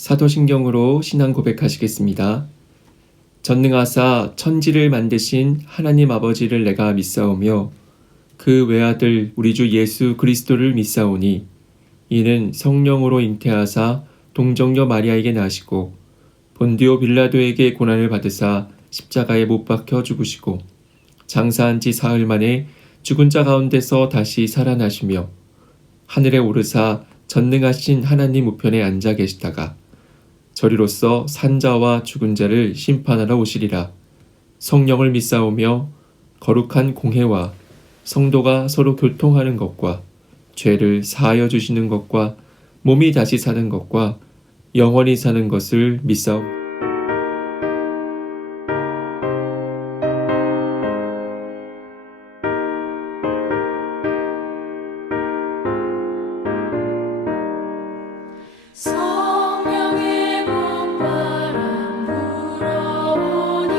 사도신경으로 신앙 고백하시겠습니다. 전능하사 천지를 만드신 하나님 아버지를 내가 믿사오며 그 외아들 우리 주 예수 그리스도를 믿사오니 이는 성령으로 잉태하사 동정녀 마리아에게 나시고 본디오 빌라도에게 고난을 받으사 십자가에 못 박혀 죽으시고 장사한 지 사흘 만에 죽은 자 가운데서 다시 살아나시며 하늘에 오르사 전능하신 하나님 우편에 앉아 계시다가 저리로서 산자와 죽은 자를 심판하러 오시리라. 성령을 믿사오며 거룩한 공회와 성도가 서로 교통하는 것과 죄를 사하여 주시는 것과 몸이 다시 사는 것과 영원히 사는 것을 믿사옵니다. 성령의 봄바람 불어오니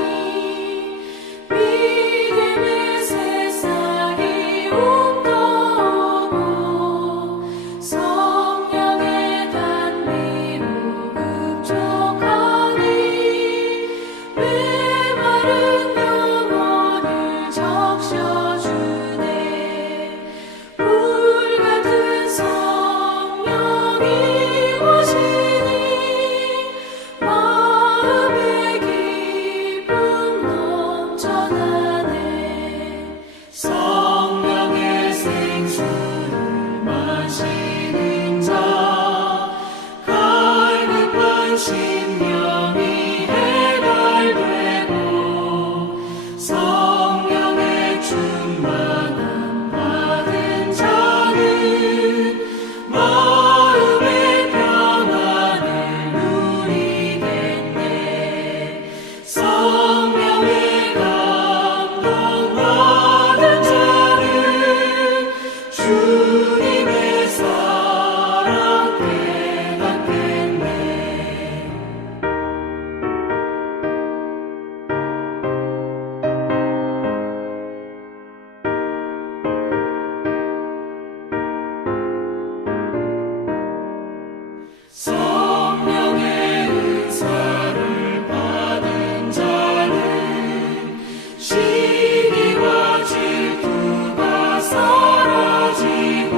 믿음의 새싹이 웃도록 성령의 단비로 급족하니 메마른 영혼을 적셔주네. 불같은 성령이 마음의 기쁨 넘쳐나네. 성령의 생수를 마시는 자 갈급한 심령이 해갈되고 성령의 충만함 받은 자는 마음의 평안을 누리겠네. 성령의 감동받은 자는 주님의 사랑 깨닫겠네. 성령의 은사를 받은 자는 시기와 질투가 사라지고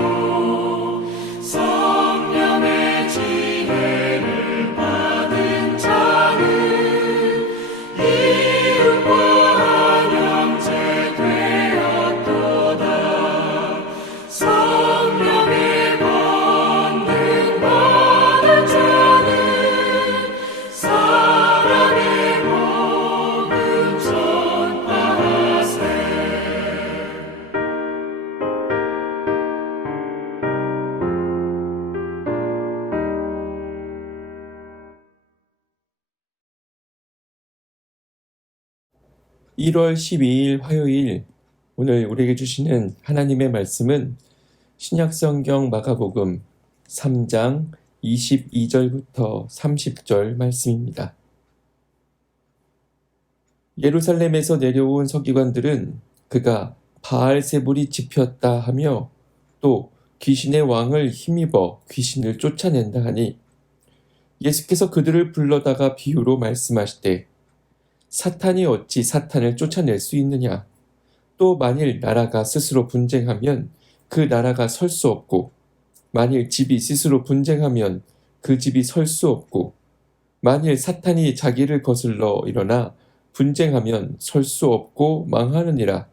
성령의 지혜를 받은 자는 이웃과 한 형제 되었도다. 성령의 권능 받은 자는 사랑의 복음 전파하세. (1월 12일) 화요일, 오늘 우리에게 주시는 하나님의 말씀은 신약성경 마가복음 3장 22절부터 30절 말씀입니다. 예루살렘에서 내려온 서기관들은 그가 바알세불이 집혔다 하며 또 귀신의 왕을 힘입어 귀신을 쫓아낸다 하니 예수께서 그들을 불러다가 비유로 말씀하시되 사탄이 어찌 사탄을 쫓아낼 수 있느냐? 또 만일 나라가 스스로 분쟁하면 그 나라가 설 수 없고 만일 집이 스스로 분쟁하면 그 집이 설 수 없고 만일 사탄이 자기를 거슬러 일어나 분쟁하면 설 수 없고 망하느니라.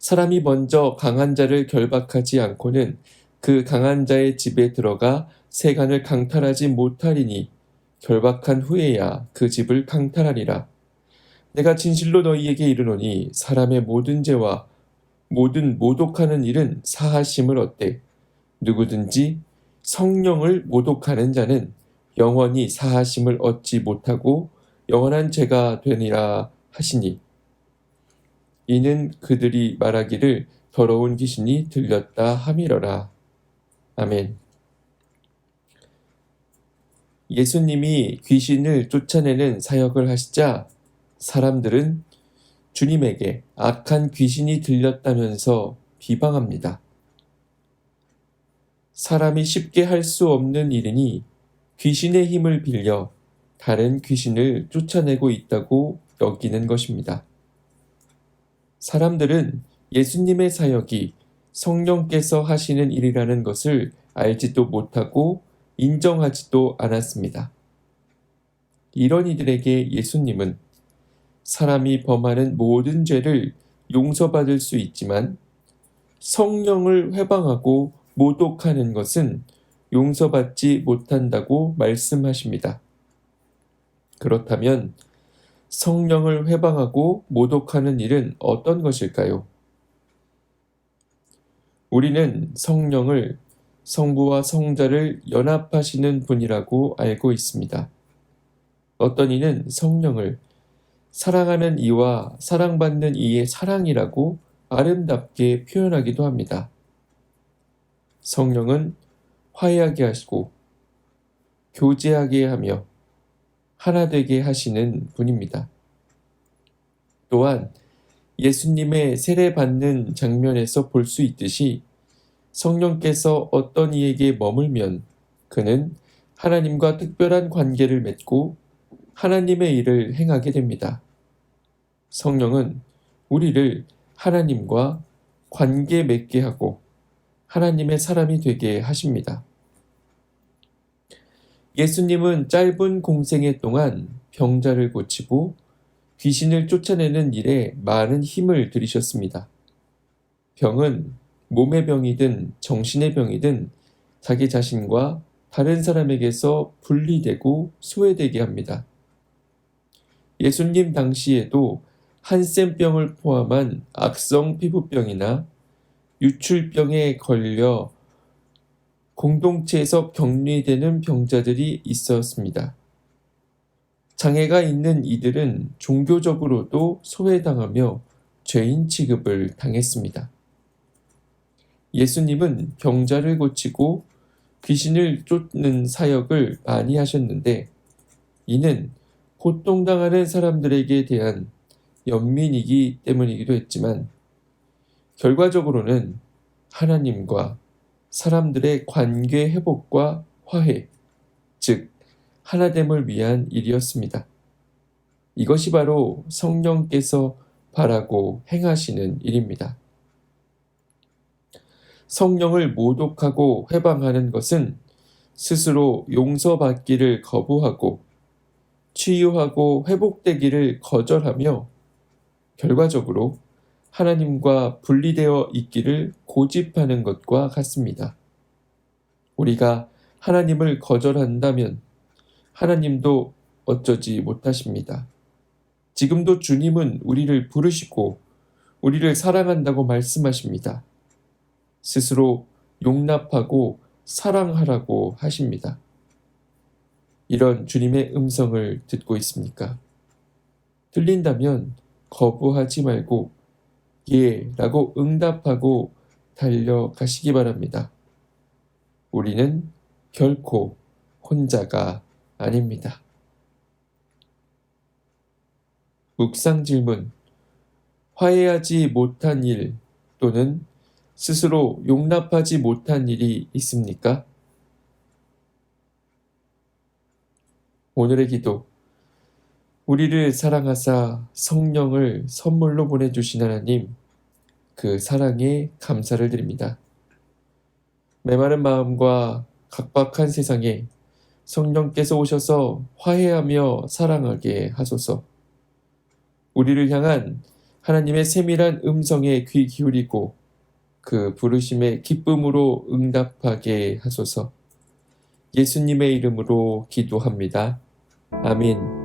사람이 먼저 강한 자를 결박하지 않고는 그 강한 자의 집에 들어가 세간을 강탈하지 못하리니 결박한 후에야 그 집을 강탈하리라. 내가 진실로 너희에게 이르노니 사람의 모든 죄와 모든 모독하는 일은 사하심을 얻되 누구든지 성령을 모독하는 자는 영원히 사하심을 얻지 못하고 영원한 죄가 되니라 하시니 이는 그들이 말하기를 더러운 귀신이 들렸다 함이러라. 아멘. 예수님이 귀신을 쫓아내는 사역을 하시자 사람들은 주님에게 악한 귀신이 들렸다면서 비방합니다. 사람이 쉽게 할 수 없는 일이니 귀신의 힘을 빌려 다른 귀신을 쫓아내고 있다고 여기는 것입니다. 사람들은 예수님의 사역이 성령께서 하시는 일이라는 것을 알지도 못하고 인정하지도 않았습니다. 이런 이들에게 예수님은 사람이 범하는 모든 죄를 용서받을 수 있지만 성령을 회방하고 모독하는 것은 용서받지 못한다고 말씀하십니다. 그렇다면 성령을 회방하고 모독하는 일은 어떤 것일까요? 우리는 성령을 성부와 성자를 연합하시는 분이라고 알고 있습니다. 어떤 이는 성령을 사랑하는 이와 사랑받는 이의 사랑이라고 아름답게 표현하기도 합니다. 성령은 화해하게 하시고 교제하게 하며 하나 되게 하시는 분입니다. 또한 예수님의 세례받는 장면에서 볼 수 있듯이 성령께서 어떤 이에게 머물면 그는 하나님과 특별한 관계를 맺고 하나님의 일을 행하게 됩니다. 성령은 우리를 하나님과 관계 맺게 하고 하나님의 사람이 되게 하십니다. 예수님은 짧은 공생애 동안 병자를 고치고 귀신을 쫓아내는 일에 많은 힘을 들이셨습니다. 병은 몸의 병이든 정신의 병이든 자기 자신과 다른 사람에게서 분리되고 소외되게 합니다. 예수님 당시에도 한센병을 포함한 악성 피부병이나 유출병에 걸려 공동체에서 격리되는 병자들이 있었습니다. 장애가 있는 이들은 종교적으로도 소외당하며 죄인 취급을 당했습니다. 예수님은 병자를 고치고 귀신을 쫓는 사역을 많이 하셨는데 이는 고통당하는 사람들에게 대한 연민이기 때문이기도 했지만 결과적으로는 하나님과 사람들의 관계 회복과 화해, 즉 하나됨을 위한 일이었습니다. 이것이 바로 성령께서 바라고 행하시는 일입니다. 성령을 모독하고 회방하는 것은 스스로 용서받기를 거부하고 치유하고 회복되기를 거절하며 결과적으로 하나님과 분리되어 있기를 고집하는 것과 같습니다. 우리가 하나님을 거절한다면 하나님도 어쩌지 못하십니다. 지금도 주님은 우리를 부르시고 우리를 사랑한다고 말씀하십니다. 스스로 용납하고 사랑하라고 하십니다. 이런 주님의 음성을 듣고 있습니까? 들린다면 거부하지 말고 예 라고 응답하고 달려가시기 바랍니다. 우리는 결코 혼자가 아닙니다. 묵상 질문. 화해하지 못한 일 또는 스스로 용납하지 못한 일이 있습니까? 오늘의 기도. 우리를 사랑하사 성령을 선물로 보내주신 하나님, 그 사랑에 감사를 드립니다. 메마른 마음과 각박한 세상에 성령께서 오셔서 화해하며 사랑하게 하소서. 우리를 향한 하나님의 세밀한 음성에 귀 기울이고 그 부르심에 기쁨으로 응답하게 하소서. 예수님의 이름으로 기도합니다. 아멘.